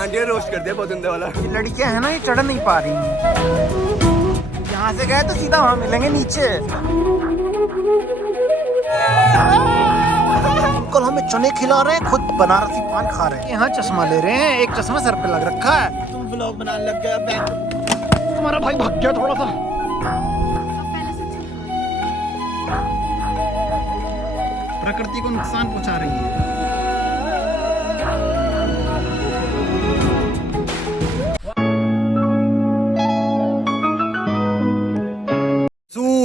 Aunty roast कर दिया बहुत गंदे वाला। ये लड़कियां है ना, ये चढ़ नहीं पा रही हैं। यहाँ से गए तो सीधा वहाँ मिलेंगे नीचे। अंकल हमें चने खिला रहे हैं, खुद बनारसी पान खा रहे हैं। यहाँ चश्मा ले रहे हैं, एक चश्मा सर पे लग रखा है। तुम व्लॉग बनाने लग गया, तुम्हारा भाई भाग गया थोड़ा सा। प्रकृति को नुकसान पहुंचा रही है।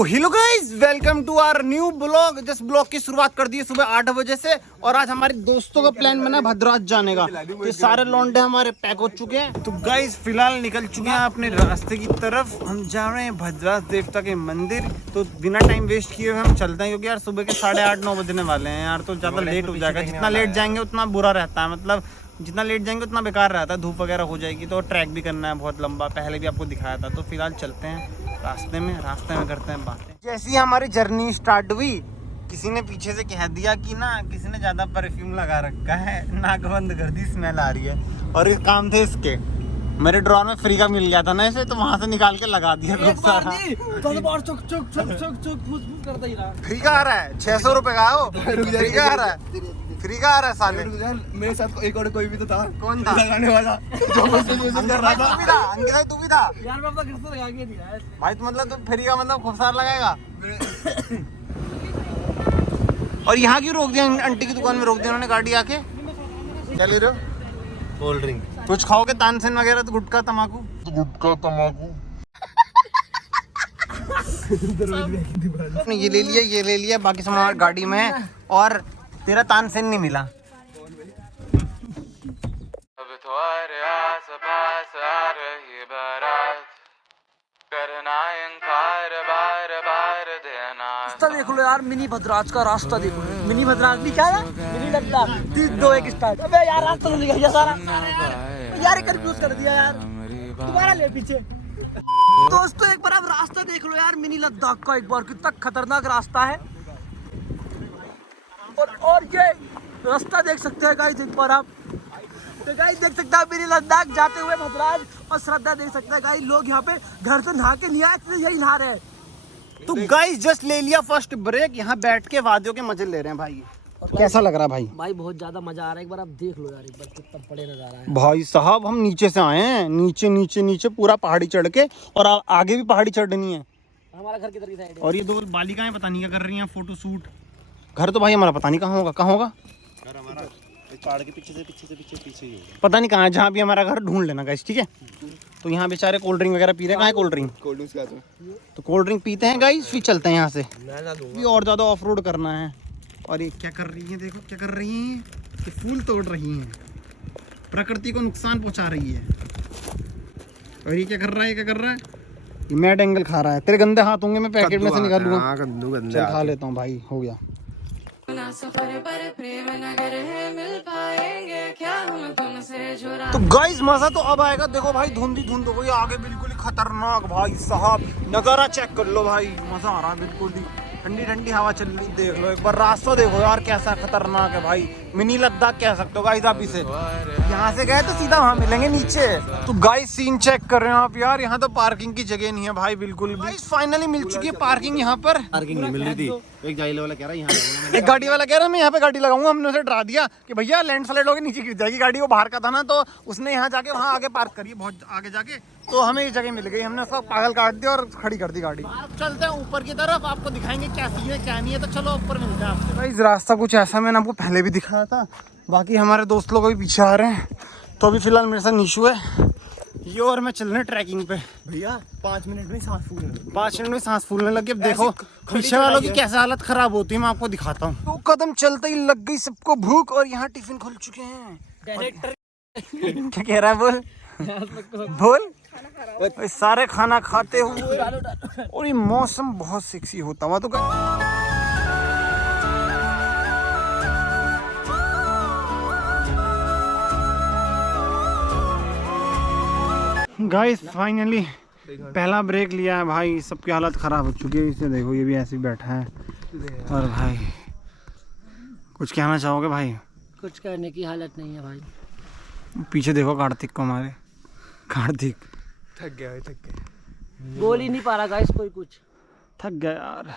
Hello guys, welcome to our new blog. जिस ब्लॉग की शुरुआत कर दी है सुबह 8 बजे से, और आज हमारे दोस्तों का प्लान बना भद्रावत जाने का। तो सारे लौंडे हमारे पैक हो चुके हैं। तो गाइस फिलहाल निकल चुके हैं अपने रास्ते की तरफ। हम जा रहे हैं भद्रावत देवता के मंदिर। तो बिना टाइम वेस्ट किए हुए हम चलते हैं, क्योंकि यार सुबह के 8:30-9 बजने वाले हैं यार। तो ज़्यादा लेट हो जाएगा, जितना लेट जाएंगे उतना बुरा रहता है, मतलब जितना लेट जाएंगे उतना बेकार रहता है। धूप वगैरह हो जाएगी, तो ट्रैक भी करना है बहुत लंबा, पहले भी आपको दिखाया था। तो फिलहाल चलते हैं रास्ते में करते हैं बातें। जैसे ही हमारी जर्नी स्टार्ट हुई, किसी ने पीछे से कह दिया कि ना किसी ने ज़्यादा परफ्यूम लगा रखा है, नाक बंद कर दी, स्मेल आ रही है। और इस काम थे इसके, मेरे ड्रॉर में फ्री का मिल गया था ना इसे, तो वहाँ से निकाल के लगा दिया खूब सारा। फ्री का आ रहा है, 600 रुपये का हो, फ्री का आ रहा है, फ्री का आ रहा है साले। मेरे साथ एक और कोई भी तो था। कौन था लगाने वाला? तू भी था यार, मैं अपना घर से लगा के दिया है भाई। तो मतलब तुम फ्री का मतलब खूब सारा लगाएगा। और यहाँ क्यों रोक दिया? आंटी की दुकान में रोक दिया उन्होंने गाड़ी आके। क्या ले रहे हो? Cold drink. कुछ खाओगे? तानसेन वगैरह? तो गुटखा तम्बाकू ये ले लिया, बाकी सामान गाड़ी में है। और तेरा तानसेन नहीं मिला। अब तुम्हारे आस पास आ रही बारात, करना इंकार बार बार देना। रास्ता देख लो यार, मिनी भद्राज का रास्ता देखो। मिनी भद्राज नहीं, क्या है मिनी लद्दाख। 3, 2, 1 स्टार्ट। अबे यार रास्ता तो निकल गया सारा यार, कंफ्यूज कर दिया यार। तुम्हारा ले पीछे दोस्तों, एक बार आप रास्ता देख लो यार, मिनी लद्दाख का। एक बार कितना खतरनाक रास्ता है। और ये रास्ता देख सकते हैं गाइस, एक बार आप। तो गाइस देख सकते हैं मिनी लद्दाख जाते हुए भद्राज। और श्रद्धा देख सकते हैं गाइस, लोग यहाँ पे घर से नहा के नहीं आए, यही नहा रहे हैं। तो गाइस जस्ट ले लिया फर्स्ट ब्रेक, यहाँ बैठ के वादियों के मजे ले रहे हैं भाई। कैसा लग रहा है भाई? भाई बहुत ज्यादा मजा आ रहा है, एक बार आप देख लो यार, एक बार कितना बड़े नजारा है। भाई साहब हम नीचे से आए हैं, नीचे पूरा पहाड़ी चढ़ के, और आगे भी पहाड़ी चढ़नी है। हमारा घर किधर की साइड है? और ये दो बालिकाएं पता नहीं क्या कर रही हैं, फोटो शूट। घर तो भाई हमारा पता नहीं कहाँ होगा। घर हमारा पहाड़ के पीछे ही होगा। पता नहीं कहाँ है, जहाँ भी हमारा घर ढूंढ लेना गाइस, ठीक है। तो यहाँ बेचारे कोल्ड ड्रिंक वगैरह पी रहे हैं। कहाँ है कोल्ड ड्रिंक? तो कोल्ड ड्रिंक पीते हैं गाइस, फिर चलते हैं यहाँ से। भी और ज़्यादा ऑफ रोड करना है। और ये क्या कर रही है, देखो क्या कर रही हैं, ये फूल तोड़ रही हैं, प्रकृति को नुकसान पहुँचा रही है। और ये क्या कर रहा है, ये मैड एंगल खा रहा है। तेरे गंदे हाथ होंगे, मैं पैकेट में से निकालूंगा। चल खा लेता हूँ भाई, हो गया। तो गाइस मजा तो अब आएगा। देखो भाई धुंध हो गई आगे, बिल्कुल ही खतरनाक भाई साहब। नजारा चेक कर लो भाई, मजा आ रहा है बिल्कुल ही। ठंडी हवा चल रही, देख लो एक बार रास्ता देखो यार, कैसा खतरनाक है भाई। मिनी लद्दाख कह सकते हो गाइस आप इसे। यहाँ से गए तो सीधा वहाँ मिलेंगे नीचे। तो गाइस सीन चेक कर रहे हैं आप यार, यहाँ तो पार्किंग की जगह नहीं है भाई बिल्कुल भी। गाइस फाइनली मिल चुकी है पार्किंग यहाँ पर। पार्किंग नहीं मिल रही थी, एक गाड़ी वाला कह रहा है यहाँ, एक गाड़ी वाला कह रहा है मैं यहाँ पे गाड़ी लगाऊंगा। हमने उसे डरा दिया कि भैया लैंडस्लाइड होकर नीचे गिर जाएगी गाड़ी। वो बाहर का था ना, तो उसने यहाँ जाके वहाँ आगे पार्क करी, बहुत आगे जाके। तो हमें ये जगह मिल गई, हमने उसका पागल काट दिया और खड़ी कर दी गाड़ी। चलते हैं ऊपर की तरफ, आपको दिखाएंगे क्या सीन है क्या नहीं है। तो चलो ऊपर मिलते हैं आपसे। भाई रास्ता कुछ ऐसा मैंने आपको पहले भी दिखाया था। बाकी हमारे दोस्त लोग भी पीछे आ रहे हैं। तो अभी फिलहाल मेरे साथ निशु है ये, और मैं चल रहे हैं ट्रैकिंग पे। भैया 5 मिनट में सांस फूलने लगी। 5 मिनट में सांस फूलने लगी। अब देखो पीछे वालों की कैसे हालत खराब होती है, मैं आपको दिखाता हूँ। तो कदम चलते ही लग गई सबको भूख, और यहाँ टिफिन खुल चुके हैं। क्या कह रहा है बोल सारे खाना खाते हुए, और ये मौसम बहुत सेक्सी होता हुआ। तो गाइस फाइनली पहला ब्रेक लिया है भाई। सबकी हालत ख़राब हो चुकी है, इसे देखो ये भी ऐसे ही बैठा है। और भाई कुछ कहना चाहोगे भाई? कुछ कहने की हालत नहीं है भाई। पीछे देखो कार्तिक को हमारे, कार्तिक थक गया भाई, थक गया। बोल ही नहीं पा रहा गाइस कोई कुछ। थक गया यार।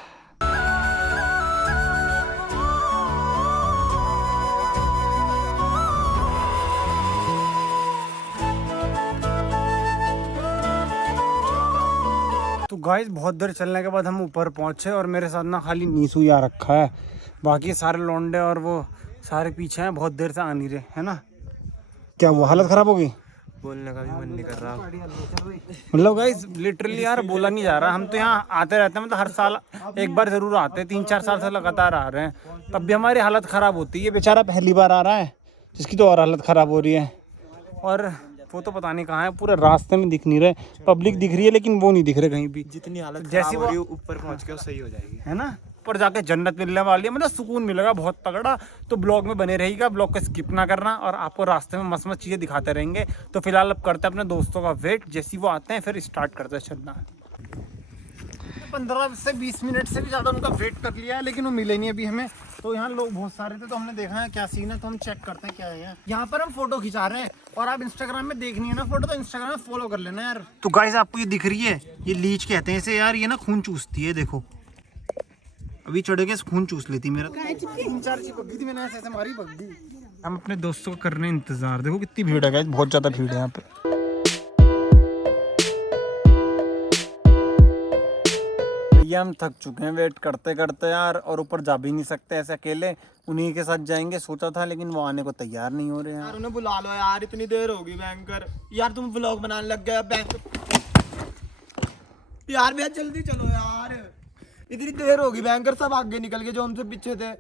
तो गाइस बहुत देर चलने के बाद हम ऊपर पहुंचे और मेरे साथ ना खाली नीसू ही आ रखा है, बाकी सारे लौंडे और वो सारे पीछे हैं, बहुत देर से आ नहीं रहे, है ना? क्या वो हालत खराब हो गई? बोलने का भी मन नहीं कर रहा। मतलब गाइस लिटरली यार बोला नहीं जा रहा। हम तो यहाँ आते रहते हैं, मतलब हर साल एक बार जरूर आते हैं, 3-4 साल से लगातार आ रहे हैं, तब भी हमारी हालत ख़राब होती है। ये बेचारा पहली बार आ रहा है जिसकी तो और हालत ख़राब हो रही है। और वो तो पता नहीं कहाँ है, पूरे रास्ते में दिख नहीं रहे। पब्लिक दिख रही है लेकिन वो नहीं दिख रहे कहीं भी। जितनी हालत जैसी खराब हो रही वो है, ऊपर पहुंच के वो सही हो जाएगी, है ना? ऊपर जाके जन्नत मिलने वाली है, मतलब सुकून मिलेगा बहुत तगड़ा। तो ब्लॉग में बने रहिएगा, ब्लॉग को स्किप ना करना, और आपको रास्ते में मस्त मस्त चीज़ें दिखाते रहेंगे। तो फिलहाल अब करते हैं अपने दोस्तों का वेट, जैसे ही वो आते हैं फिर स्टार्ट करते हैं चलना। 15 से 20 मिनट से भी ज़्यादा उनका वेट कर लिया है, लेकिन वो मिले नहीं अभी हमें। तो यहाँ लोग बहुत सारे थे, तो हमने देखा है क्या सीन है, तो हम चेक करते हैं क्या है। यहाँ पर हम फोटो खिंचा रहे हैं, और आप इंस्टाग्राम में देखनी है ना फोटो, तो इंस्टाग्राम में फॉलो कर लेना यार। तो गाइस आपको ये दिख रही है, ये लीच कहते हैं इसे यार। ये ना खून चूसती है, देखो अभी चढ़ के खून चूस लेती मेरा। 3-4 चिपक गई थी, मैंने ऐसे मारी पक गई। हम अपने दोस्तों को कर रहे हैं इंतजार, देखो कितनी भीड़ है गाइस, बहुत ज़्यादा भीड़ है यहाँ पे। भैया हम थक चुके हैं वेट करते करते यार, और ऊपर जा भी नहीं सकते ऐसे अकेले, उन्हीं के साथ जाएंगे सोचा था, लेकिन वो आने को तैयार नहीं हो रहे हैं यार उन्हें बुला लो यार, इतनी देर होगी बैंकर। यार तुम व्लॉग बनाने लग गए बैंक। यार भैया जल्दी चलो यार, इतनी देर होगी बैंकर, सब आगे निकल गए जो हमसे पीछे थे।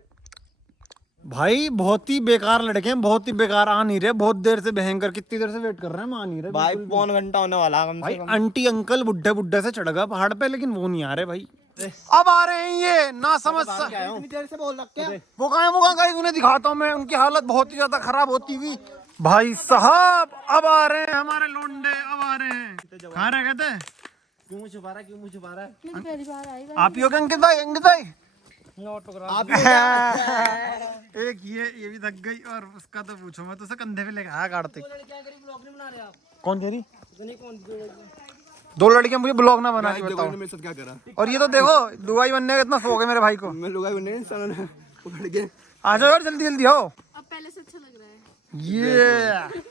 भाई बहुत ही बेकार लड़के हैं, बहुत ही बेकार, आ नहीं रहे बहुत देर से। भयंकर कितनी देर से वेट कर रहे हैं, हम आ नहीं रहे भाई पौन घंटा होने वाला है भाई। आंटी अंकल बुड्ढे बुड्ढे से चढ़ गए पहाड़ पे, लेकिन वो नहीं आ रहे भाई। अब आ रहे हैं ये ना समझ इतनी देर से बोल रखे हैं। वो कहाँ गाइस, उन्हें दिखाता हूँ मैं, उनकी हालत बहुत ही ज्यादा खराब होती हुई। भाई साहब अब आ रहे हैं हमारे लोंडे, अब आ रहे हैं। कहाँ रह गए थे? क्यों मुझे छुपा रहा है, क्यों मुझे छुपा रहा है? पहली बार आई आप ही हो क्या अंकित भाई? अंकित भाई आप एक ये भी थक गई, और उसका तो पूछो मैं, तो उसे कंधे पे लेके आया कार्तिक। कौन कह रही? दो लड़कियां मुझे ब्लॉग ना बना के बताओ। मेरे साथ क्या करा? और ये तो देखो लुगाई बनने का इतना शौक है मेरे भाई को। मैं लुगाई बनने पकड़ के। आ जाओ यार जल्दी जल्दी आओ। अब पहले से अच्छा लग रहा है। ये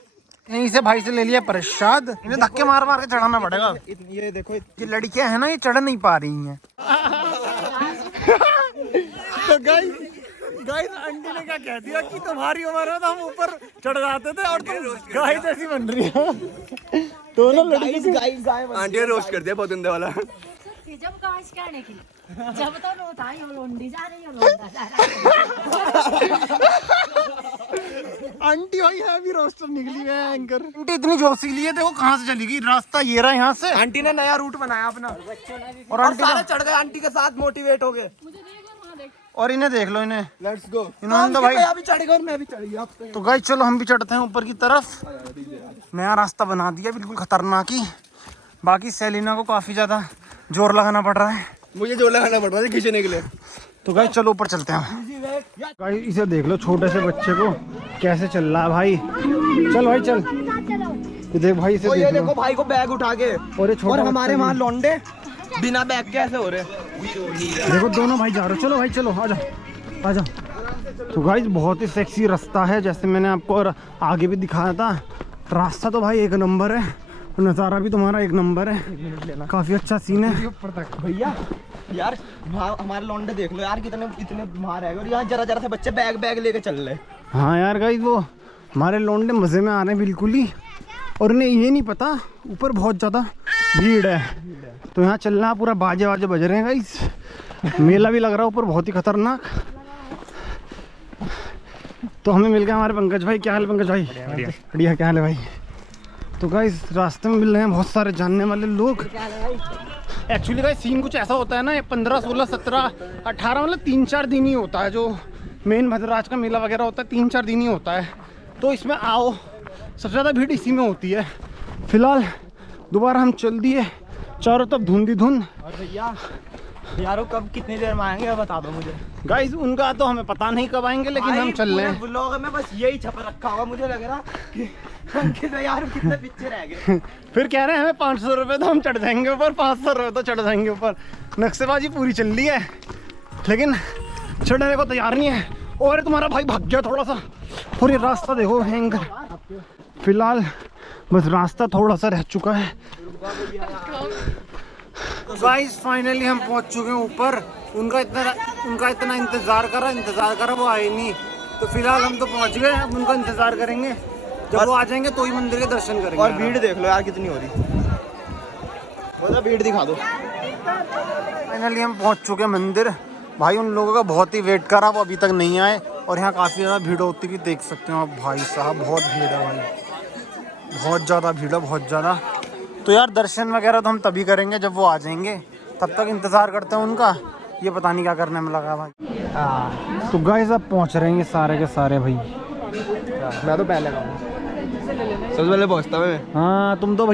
यहीं से भाई से ले लिया प्रसाद, इन्हें धक्के मार मार के चढ़ाना पड़ेगा। ये देखो, ये लड़कियां हैं ना, ये चढ़ नहीं पा रही हैं। तो गाइस आंटी ने क्या कह दिया कि तुम्हारी उम्र है तो हम ऊपर चढ़ जाते थे, और तुम गाय जैसी बन रही है। दोनों लड़की आंटी ने रोस्ट कर दिया बहुत गंदे वाला। जब कहाँ से कहने की, जब तो रोता है लोंडी जा रही है, लोंडा जा रहा है। आंटी भाई है भी रोस्टर निकली है एंकर। आंटी इतनी जोशीली है, देखो कहाँ से चली गई, रास्ता ये रहा यहाँ से। आंटी ने नया रूट बनाया अपना, और आंटी सारे चढ़ गए आंटी के साथ, मोटिवेट हो गए। और इन्हें देख लो, इन्हें लेट्स गो। इन्होंने तो भाई भी चढ़ गए और मैं भी चढ़ गया। तो गाइस चलो हम भी चढ़ते हैं ऊपर की तरफ। नया रास्ता बना दिया बिल्कुल खतरनाक ही। बाकी सेलिना को काफी ज्यादा जोर लगाना पड़ रहा है, मुझे जोर लगाना पड़ रहा है खींचने के लिए। तो गाइस चलो ऊपर चलते हैं। गाइस इसे देख लो, छोटे से बच्चे को कैसे चल रहा है भाई। चल भाई चल, ये देख भाई इसे ये देख लो। देखो भाई को बैग उठा के, और ये छोटा और हमारे बच्चा वहाँ भी। लौंडे बिना बैग के ऐसे हो रहे। देखो दोनों भाई जा रहे हो, चलो भाई चलो, आ जाओ। तो गाइस बहुत ही सेक्सी रास्ता है, जैसे मैंने आपको और आगे भी दिखाया था। रास्ता तो भाई एक नंबर है, नज़ारा भी तुम्हारा एक नंबर है, काफी अच्छा सीन है। ऊपर तक भैया यार हमारे लौंडे देख लो यार, कितने इतने बाहर है, और यहाँ जरा जरा से बच्चे बैग लेके चल रहे। हाँ यार गाइस वो हमारे लौंडे मज़े में आ रहे हैं बिल्कुल ही, और उन्हें ये नहीं पता ऊपर बहुत ज़्यादा भीड़ है। तो यहाँ चलना पूरा बाजे बाजे बज रहे हैं गाइस, मेला भी लग रहा है ऊपर बहुत ही खतरनाक। तो हमें मिल गया हमारे पंकज भाई। क्या हाल है पंकज भाई? बढ़िया। क्या हाल है भाई? तो गाइस रास्ते में मिल रहे हैं बहुत सारे जानने वाले लोग। एक्चुअली गाइस सीन कुछ ऐसा होता है ना, 15, 16, 17, 18 मतलब 3-4 दिन ही होता है जो मेन भद्रराज का मेला वगैरह होता है, 3-4 दिन ही होता है। तो इसमें आओ, सबसे ज़्यादा भीड़ इसी में होती है। फिलहाल दोबारा हम चल दिए, चारों तरफ धुंध ही धुंध। और भैया यारो कब कितनी देर में आएंगे बता दो मुझे। गाइस उनका तो हमें पता नहीं कब आएंगे, लेकिन हम चल रहे हैं। व्लॉग में बस यही छप रखा होगा, मुझे लग रहा कि अंकित भाई यार कितने पीछे रह गए। फिर कह रहे हैं हमें 500 रुपये तो हम चढ़ जाएंगे ऊपर, 500 रुपये तो चढ़ जाएंगे ऊपर। नक्शेबाजी पूरी चल रही है लेकिन चढ़ने को तैयार नहीं है। और तुम्हारा भाई भाग गया थोड़ा सा, और ये रास्ता देखो भयंकर। फिलहाल बस रास्ता थोड़ा सा रह चुका है। गाइस फाइनली हम पहुंच चुके हैं ऊपर। उनका इतना इंतजार करा वो आए नहीं, तो फिलहाल हम तो पहुंच गए। अब उनका इंतजार करेंगे, जब वो आ जाएंगे तो ही मंदिर के दर्शन करेंगे। और भीड़ देख लो यार कितनी हो रही, बोला भीड़ दिखा दो। फाइनली हम पहुंच चुके हैं मंदिर। भाई उन लोगों का बहुत ही वेट करा, वो अभी तक नहीं आए। और यहाँ काफ़ी ज़्यादा भीड़ होती भी देख सकते हो आप। भाई साहब बहुत भीड़ है भाई, बहुत ज़्यादा भीड़ है, बहुत ज़्यादा। तो यार दर्शन वगैरह तो हम तभी करेंगे जब वो आ जाएंगे, तब तक इंतज़ार करते हैं उनका। ये पता नहीं क्या करने में लगा भाई। तो गाइस अब पहुंच रहे हैं सारे के सारे भाई। मैं तो पहले सबसे पहले पहुंचता मैं। हाँ तुम तो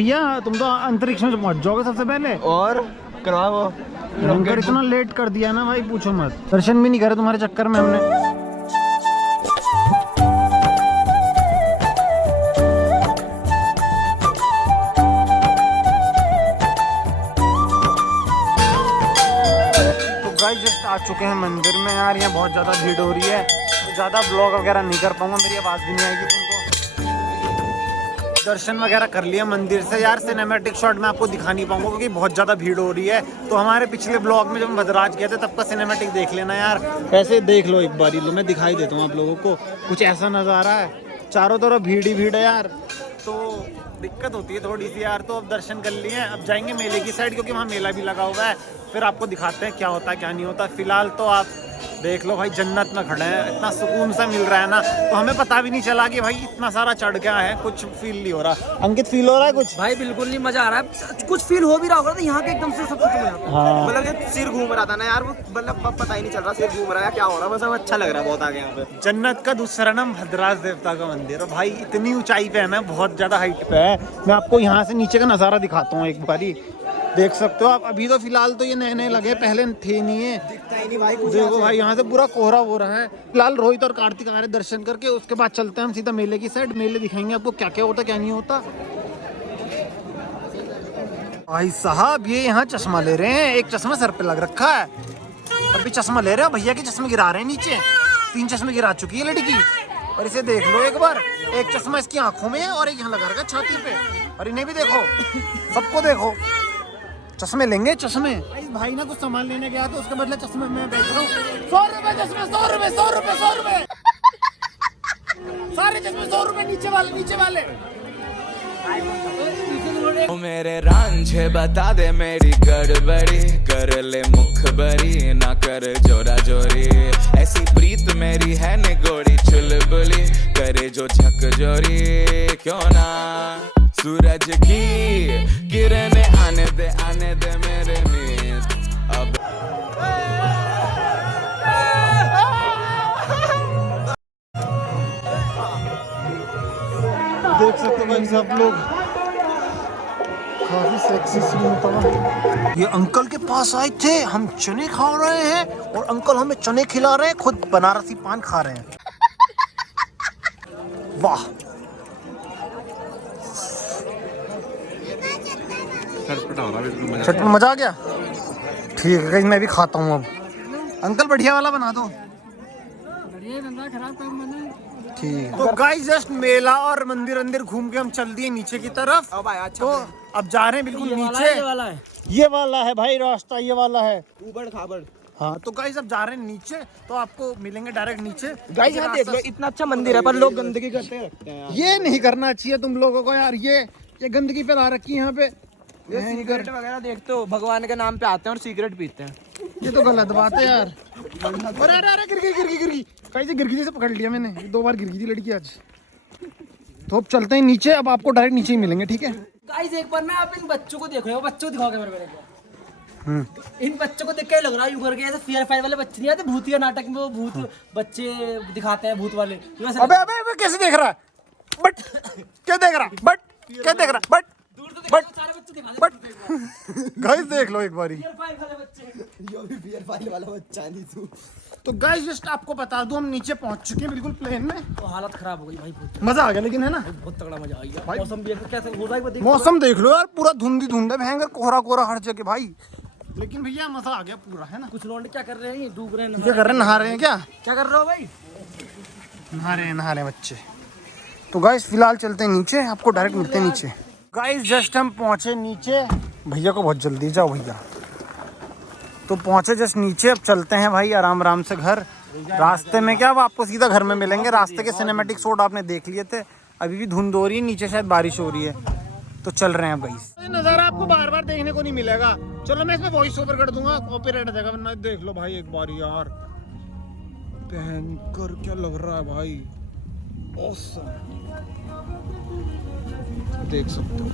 अंतरिक्ष में पहुंच जाओगे सबसे पहले। और करवाओ रॉकेट इतना लेट कर दिया ना भाई, पूछो मत। दर्शन भी नहीं करे तुम्हारे चक्कर में हमने। जस्ट आ चुके हैं मंदिर में। यार यहाँ बहुत ज़्यादा भीड़ हो रही है, तो ज़्यादा ब्लॉग वगैरह नहीं कर पाऊंगा, मेरी आवाज़ भी नहीं आएगी तुमको। दर्शन वगैरह कर लिया मंदिर से। यार सिनेमैटिक शॉट मैं आपको दिखा नहीं पाऊंगा क्योंकि बहुत ज़्यादा भीड़ हो रही है। तो हमारे पिछले ब्लॉग में जब हम भद्राज गए थे तब का सिनेमैटिक देख लेना यार। ऐसे देख लो एक बार, लो मैं दिखाई देता हूँ आप लोगों को। कुछ ऐसा नज़ारा है, चारों तरफ भीड़ ही भीड़ है यार, तो दिक्कत होती है थोड़ी सी यार। तो अब दर्शन कर लिए, अब जाएंगे मेले की साइड क्योंकि वहाँ मेला भी लगा हुआ है। फिर आपको दिखाते हैं क्या होता है क्या नहीं होता। फिलहाल तो आप देख लो भाई, जन्नत में खड़े हैं, इतना सुकून सा मिल रहा है ना। तो हमें पता भी नहीं चला कि भाई इतना सारा चढ़ गया है, कुछ फील नहीं हो रहा। अंकित फील हो रहा है कुछ? भाई बिल्कुल नहीं मजा आ रहा है। कुछ फील हो भी रहा होगा तो यहाँ के एकदम से सब कुछ हो जाता है। हाँ। मतलब सिर घूम रहा था ना यार, वो मतलब पता ही नहीं चल रहा सिर घूम रहा है क्या हो रहा है, बस अब अच्छा लग रहा है बहुत आगे यहाँ पे। जन्नत का दूसरा नाम भद्राज देवता का मंदिर है भाई। इतनी ऊंचाई पे है ना, बहुत ज्यादा हाइट पे है। मैं आपको यहाँ से नीचे का नज़ारा दिखाता हूँ एक बारी, देख सकते हो आप। अभी तो फिलहाल तो ये नए नए लगे, पहले थे नहीं है, दिखता ही नहीं भाई कुछ। देखो भाई यहाँ से पूरा कोहरा हो रहा है। फिलहाल रोहित और कार्तिक आ रहे दर्शन करके, उसके बाद चलते हैं हम सीधा मेले की साइड। मेले दिखाएंगे आपको क्या क्या होता क्या नहीं होता। भाई साहब ये यहाँ चश्मा ले रहे हैं, एक चश्मा सर पे लग रखा है, अभी चश्मा ले रहे हैं। भैया के चश्मे गिरा रहे हैं नीचे, 3 चश्मे गिरा चुकी है लड़की। और इसे देख लो एक बार, एक चश्मा इसकी आंखों में है और एक यहाँ लगा रखा छाती पे। और इन्हें भी देखो, सबको देखो, चश्मे लेंगे चश्मे। भाई ना कुछ सामान लेने गया तो उसके बदले चश्मे मैं बेच रहा हूँ। 100 रुपए चश्मे, 100 रुपए, 100 रुपए, 100 रुपए, सारे चश्मे 100 रुपए। नीचे वाले ओ मेरे रांझे बता दे मेरी गड़बड़ी, कर ले मुखबरी ना कर जोरा जोरी। ऐसी प्रीत मेरी है निगोड़ी चुलबुली, करे जो झक जोरी क्यों ना। सूरज की किरणें आने दे मेरे मीत अब। देख सकते हैं सब लोग, काफी सेक्सी सीन था। ये अंकल के पास आए थे, हम चने खा रहे हैं और अंकल हमें चने खिला रहे हैं, खुद बनारसी पान खा रहे हैं। वाह, छठ में मजा आ गया। ठीक है मैं भी खाता हूँ अब। अंकल बढ़िया वाला बना दो। ठीक है। तो गाइस जस्ट मेला और मंदिर घूम के हम चल दिए नीचे की तरफ। तो अब जा रहे हैं बिल्कुल नीचे। ये वाला है भाई रास्ता, ये वाला है ऊबड़ खाबड़। हाँ तो गाइस अब जा रहे हैं नीचे, तो आपको मिलेंगे डायरेक्ट नीचे। गाइस यहाँ देख लो, इतना अच्छा मंदिर है पर लोग गंदगी करते हैं। ये नहीं करना चाहिए तुम लोगों को यार, ये गंदगी फैला रखी है यहाँ पे। सिगरेट वगैरह देखते हो, भगवान के नाम पे आते हैं और सिगरेट पीते हैं। ये तो गलत बात है यार। अरे अरे गिर गई कैसे गिर गई, से पकड़ लिया मैंने। 2 बार गिर गई थी लड़की आज। तो अब चलते हैं नीचे, अब आपको डायरेक्ट नीचे ही मिलेंगे, ठीक है। गाइस एक बार मैं आप इन बच्चों को देख रहे हो, बच्चों को दिखाओगे मेरे को। इन बच्चों को देख के लग रहा है यूं करके ऐसे फेयर फाइट वाले बच्चे नहीं आते भूतिया नाटक में, वो भूत बच्चे दिखाते हैं भूत वाले। अबे कैसे देख रहा है? बट क्या देख रहा? बट क्या देख रहा? बट बट गाइस देख लो एक बारी। तो गाइस जस्ट आपको बता दूं हम नीचे पहुंच चुके हैं बिल्कुल प्लेन में। तो हालत खराब हो गई भाई, बहुत मजा आ गया लेकिन है ना, बहुत तगड़ा मजा आ गया। मौसम भी कैसे हो रहा है मौसम देख लो यार, पूरा धुंधी धुंध है, भयंकर कोहरा कोहरा हर जगह भाई। लेकिन भैया मजा आ गया पूरा, है ना। कुछ लौंडे क्या कर रहे हैं, डूब रहे हैं, क्या कर रहे हैं, नहा रहे हैं क्या? क्या कर रहे हो भाई? नहा रहे हैं बच्चे। तो गाइस फिलहाल चलते हैं नीचे, आपको डायरेक्ट मिलते हैं नीचे। गाइस जस्ट हम पहुंचे नीचे, भैया को बहुत जल्दी, जाओ भैया। तो पहुंचे जस्ट नीचे, अब चलते हैं भाई आराम आराम से घर। रास्ते में क्या, अब आपको सीधा घर में मिलेंगे। रास्ते के सिनेमैटिक शॉट आपने देख लिए थे, अभी भी धुंध हो रही है, नीचे शायद बारिश हो रही है, तो चल रहे हैं अब गाइस। नज़ारा आपको बार बार देखने को नहीं मिलेगा, चलो मैं इसमें वॉइस ओवर कर दूंगा, कॉपीराइट देगा वरना। देख लो भाई एक बार यार, भयंकर क्या लग रहा है भाई, ऑसम, देख सकते हो।